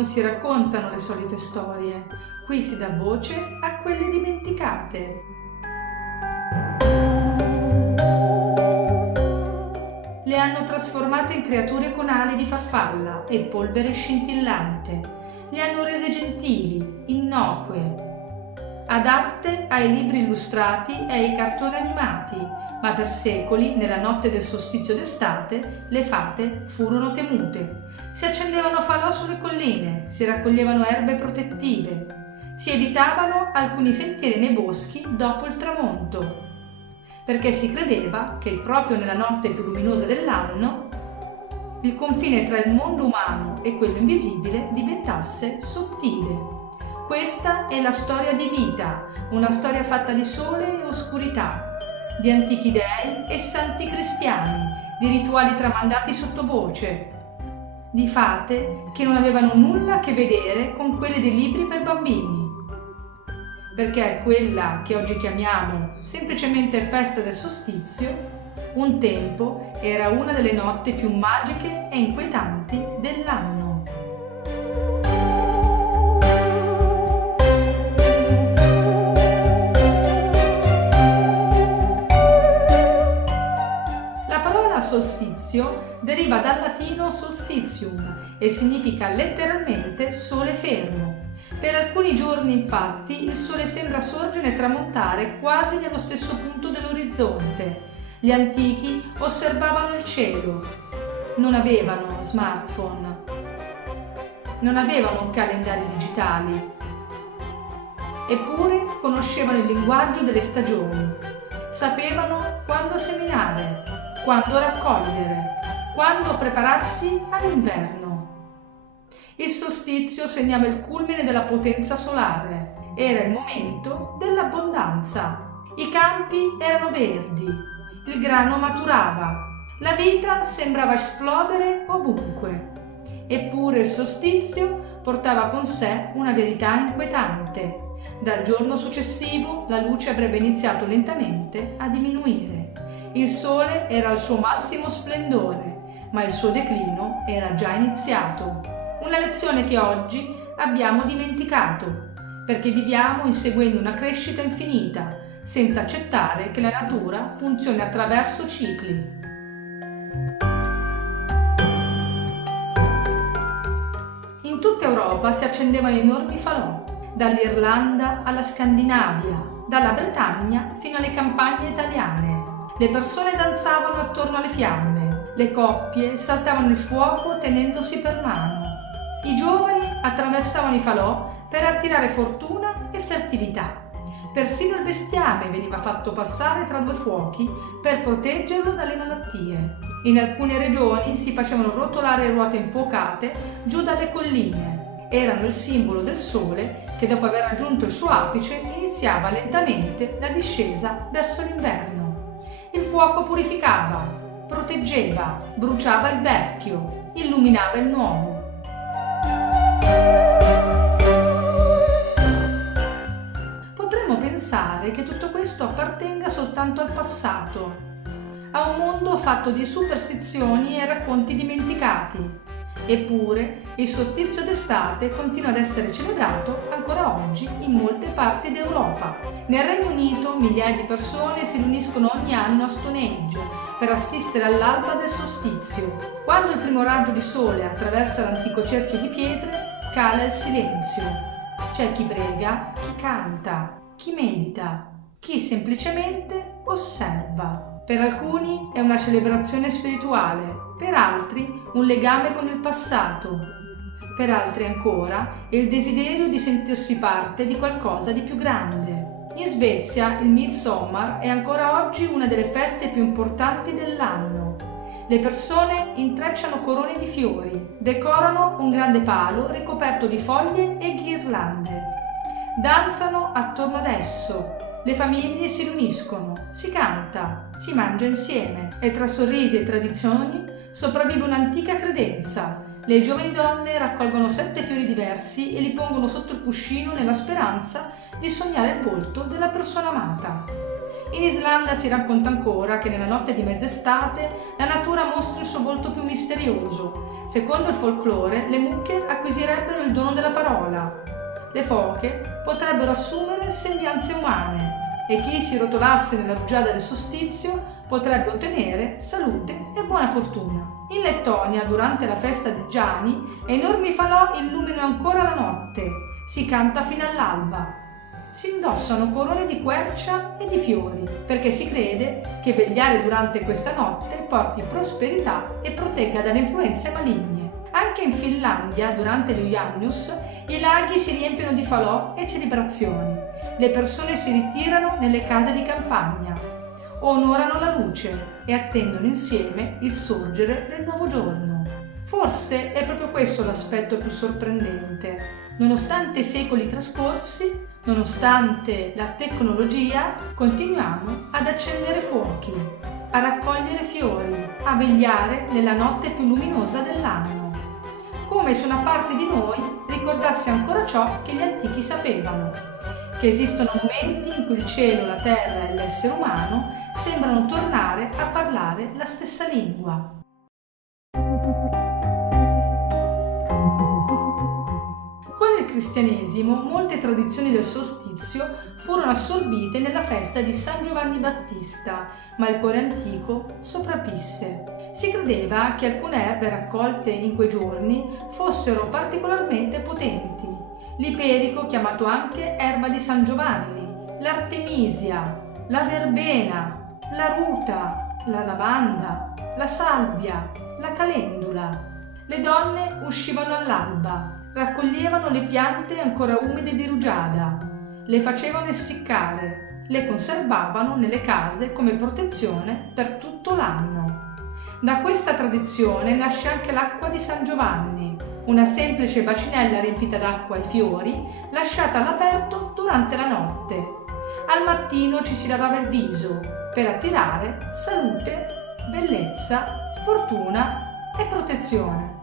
non si raccontano le solite storie, qui si dà voce a quelle dimenticate. Le hanno trasformate in creature con ali di farfalla e polvere scintillante. Le hanno rese gentili, innocue, adatte ai libri illustrati e ai cartoni animati, ma per secoli, nella notte del solstizio d'estate, le fate furono temute. Si accendevano falò sulle colline, si raccoglievano erbe protettive, si evitavano alcuni sentieri nei boschi dopo il tramonto, perché si credeva che proprio nella notte più luminosa dell'anno il confine tra il mondo umano e quello invisibile diventasse sottile. Questa è la storia di vita, una storia fatta di sole e oscurità, di antichi dei e santi cristiani, di rituali tramandati sottovoce, di fate che non avevano nulla a che vedere con quelle dei libri per bambini. Perché quella che oggi chiamiamo semplicemente festa del solstizio, un tempo era una delle notti più magiche e inquietanti dell'anno. La parola solstizio deriva dal latino solstitium e significa letteralmente sole fermo. Per alcuni giorni, infatti, il sole sembra sorgere e tramontare quasi nello stesso punto dell'orizzonte. Gli antichi osservavano il cielo. Non avevano smartphone. Non avevano calendari digitali. Eppure conoscevano il linguaggio delle stagioni. Sapevano quando seminare, quando raccogliere, quando prepararsi all'inverno. Il solstizio segnava il culmine della potenza solare, era il momento dell'abbondanza. I campi erano verdi, il grano maturava, la vita sembrava esplodere ovunque. Eppure il solstizio portava con sé una verità inquietante. Dal giorno successivo la luce avrebbe iniziato lentamente a diminuire. Il sole era al suo massimo splendore, ma il suo declino era già iniziato. Una lezione che oggi abbiamo dimenticato, perché viviamo inseguendo una crescita infinita, senza accettare che la natura funzioni attraverso cicli. In tutta Europa si accendevano enormi falò, dall'Irlanda alla Scandinavia, dalla Bretagna fino alle campagne italiane. Le persone danzavano attorno alle fiamme, le coppie saltavano il fuoco tenendosi per mano. I giovani attraversavano i falò per attirare fortuna e fertilità. Persino il bestiame veniva fatto passare tra due fuochi per proteggerlo dalle malattie. In alcune regioni si facevano rotolare ruote infuocate giù dalle colline. Erano il simbolo del sole che, dopo aver raggiunto il suo apice, iniziava lentamente la discesa verso l'inverno. Il fuoco purificava, proteggeva, bruciava il vecchio, illuminava il nuovo. Potremmo pensare che tutto questo appartenga soltanto al passato, a un mondo fatto di superstizioni e racconti dimenticati. Eppure il solstizio d'estate continua ad essere celebrato ancora oggi in molte parti d'Europa. Nel Regno Unito migliaia di persone si riuniscono ogni anno a Stonehenge per assistere all'alba del solstizio. Quando il primo raggio di sole attraversa l'antico cerchio di pietre, cala il silenzio. C'è chi prega, chi canta, chi medita, chi semplicemente osserva. Per alcuni è una celebrazione spirituale, per altri un legame con il passato, per altri ancora è il desiderio di sentirsi parte di qualcosa di più grande. In Svezia il Midsommar è ancora oggi una delle feste più importanti dell'anno. Le persone intrecciano corone di fiori, decorano un grande palo ricoperto di foglie e ghirlande. Danzano attorno ad esso, le famiglie si riuniscono, si canta, si mangia insieme e tra sorrisi e tradizioni sopravvive un'antica credenza. Le giovani donne raccolgono 7 fiori diversi e li pongono sotto il cuscino nella speranza di sognare il volto della persona amata. In Islanda si racconta ancora che nella notte di mezz'estate la natura mostra il suo volto più misterioso. Secondo il folklore, le mucche acquisirebbero il dono della parola. Le foche potrebbero assumere sembianze umane e chi si rotolasse nella rugiada del solstizio potrebbe ottenere salute e buona fortuna. In Lettonia, durante la festa di Giani, enormi falò illuminano ancora la notte. Si canta fino all'alba. Si indossano corone di quercia e di fiori, perché si crede che vegliare durante questa notte porti prosperità e protegga dalle influenze maligne. Anche in Finlandia, durante lo Janus, i laghi si riempiono di falò e celebrazioni. Le persone si ritirano nelle case di campagna, onorano la luce e attendono insieme il sorgere del nuovo giorno. Forse è proprio questo l'aspetto più sorprendente. Nonostante i secoli trascorsi, nonostante la tecnologia, continuiamo ad accendere fuochi, a raccogliere fiori, a vegliare nella notte più luminosa dell'anno, come se una parte di noi ricordasse ancora ciò che gli antichi sapevano, che esistono momenti in cui il cielo, la terra e l'essere umano sembrano tornare a parlare la stessa lingua. Con il cristianesimo, molte tradizioni del solstizio furono assorbite nella festa di San Giovanni Battista, ma il cuore antico sopravvisse. Si credeva che alcune erbe raccolte in quei giorni fossero particolarmente potenti. L'iperico, chiamato anche erba di San Giovanni, l'artemisia, la verbena, la ruta, la lavanda, la salvia, la calendula. Le donne uscivano all'alba, raccoglievano le piante ancora umide di rugiada, le facevano essiccare, le conservavano nelle case come protezione per tutto l'anno. Da questa tradizione nasce anche l'acqua di San Giovanni, una semplice bacinella riempita d'acqua e fiori lasciata all'aperto durante la notte. Al mattino ci si lavava il viso per attirare salute, bellezza, fortuna e protezione.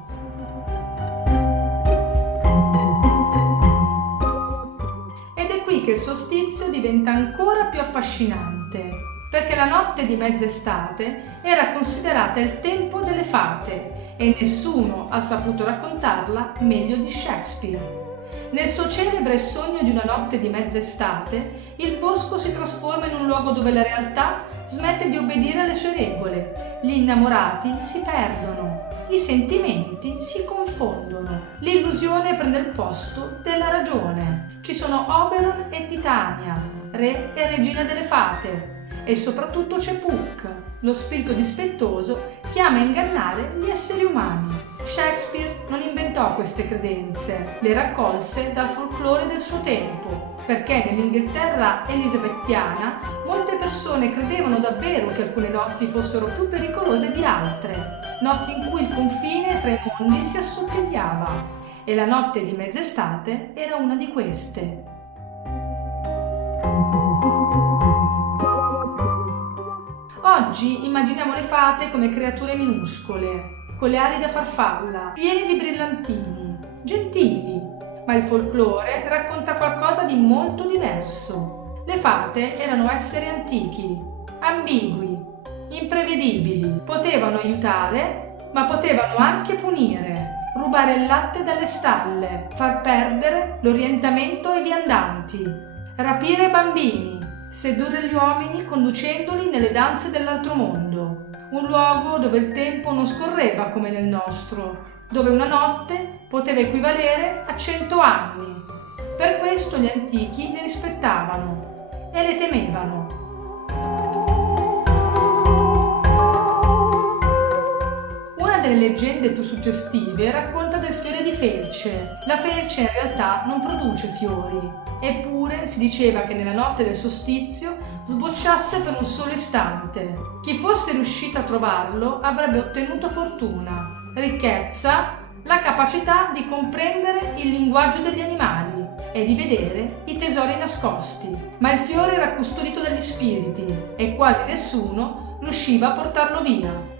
Ed è qui che il solstizio diventa ancora più affascinante, perché la notte di mezz'estate era considerata il tempo delle fate e nessuno ha saputo raccontarla meglio di Shakespeare. Nel suo celebre Sogno di una notte di mezz'estate, il bosco si trasforma in un luogo dove la realtà smette di obbedire alle sue regole, gli innamorati si perdono, i sentimenti si confondono, l'illusione prende il posto della ragione. Ci sono Oberon e Titania, re e regina delle fate, e soprattutto c'è Puck, lo spirito dispettoso che ama ingannare gli esseri umani. Shakespeare non inventò queste credenze, le raccolse dal folklore del suo tempo, perché nell'Inghilterra elisabettiana molte persone credevano davvero che alcune notti fossero più pericolose di altre, notti in cui il confine tra i mondi si assottigliava, e la notte di mezz'estate era una di queste. Oggi immaginiamo le fate come creature minuscole, con le ali da farfalla, piene di brillantini, gentili, ma il folklore racconta qualcosa di molto diverso. Le fate erano esseri antichi, ambigui, imprevedibili, potevano aiutare, ma potevano anche punire, rubare il latte dalle stalle, far perdere l'orientamento ai viandanti, rapire bambini, sedurre gli uomini conducendoli nelle danze dell'altro mondo, un luogo dove il tempo non scorreva come nel nostro, dove una notte poteva equivalere a 100 anni. Per questo gli antichi le rispettavano e le temevano. Una delle leggende più suggestive racconta del fiore di felce. La felce in realtà non produce fiori, eppure si diceva che nella notte del solstizio sbocciasse per un solo istante. Chi fosse riuscito a trovarlo avrebbe ottenuto fortuna, ricchezza, la capacità di comprendere il linguaggio degli animali e di vedere i tesori nascosti. Ma il fiore era custodito dagli spiriti e quasi nessuno riusciva a portarlo via.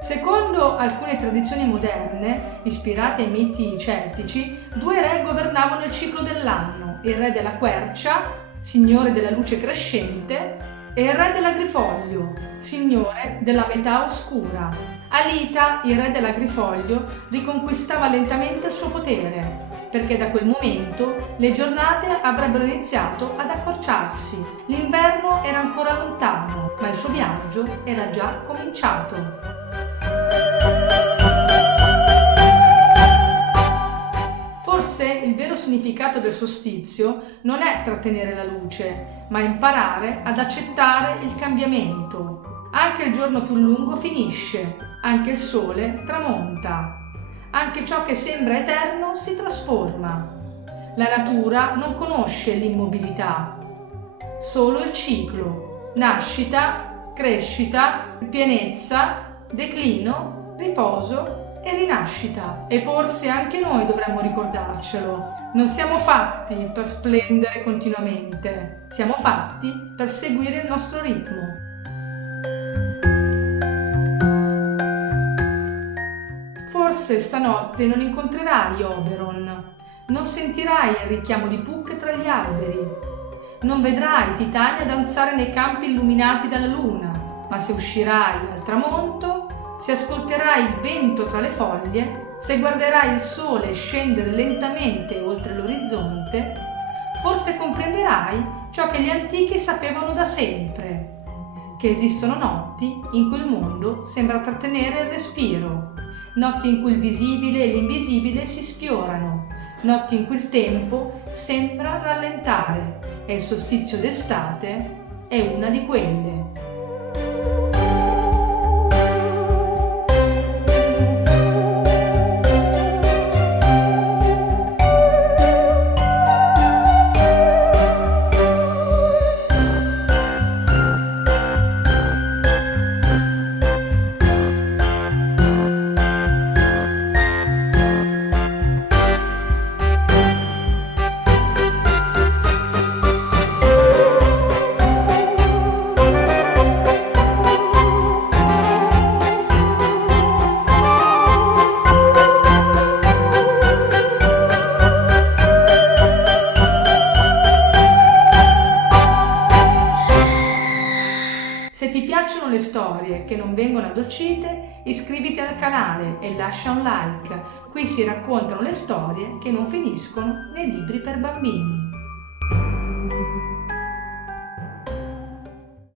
Secondo alcune tradizioni moderne, ispirate ai miti celtici, 2 re governavano il ciclo dell'anno, Saturno, il re della quercia, signore della luce crescente, e il re dell'agrifoglio, signore della metà oscura. Alita, il re dell'agrifoglio, riconquistava lentamente il suo potere, perché da quel momento le giornate avrebbero iniziato ad accorciarsi. L'inverno era ancora lontano, ma il suo viaggio era già cominciato. Forse il vero significato del solstizio non è trattenere la luce, ma imparare ad accettare il cambiamento. Anche il giorno più lungo finisce, anche il sole tramonta, anche ciò che sembra eterno si trasforma. La natura non conosce l'immobilità, solo il ciclo: nascita, crescita, pienezza, declino, riposo e rinascita. E forse anche noi dovremmo ricordarcelo. Non siamo fatti per splendere continuamente, siamo fatti per seguire il nostro ritmo. Forse stanotte non incontrerai Oberon, non sentirai il richiamo di Puck tra gli alberi, non vedrai Titania danzare nei campi illuminati dalla luna, ma se uscirai al tramonto, se ascolterai il vento tra le foglie, se guarderai il sole scendere lentamente oltre l'orizzonte, forse comprenderai ciò che gli antichi sapevano da sempre, che esistono notti in cui il mondo sembra trattenere il respiro, notti in cui il visibile e l'invisibile si sfiorano, notti in cui il tempo sembra rallentare e il solstizio d'estate è una di quelle. Se ti piacciono le storie che non vengono addolcite, iscriviti al canale e lascia un like. Qui si raccontano le storie che non finiscono nei libri per bambini.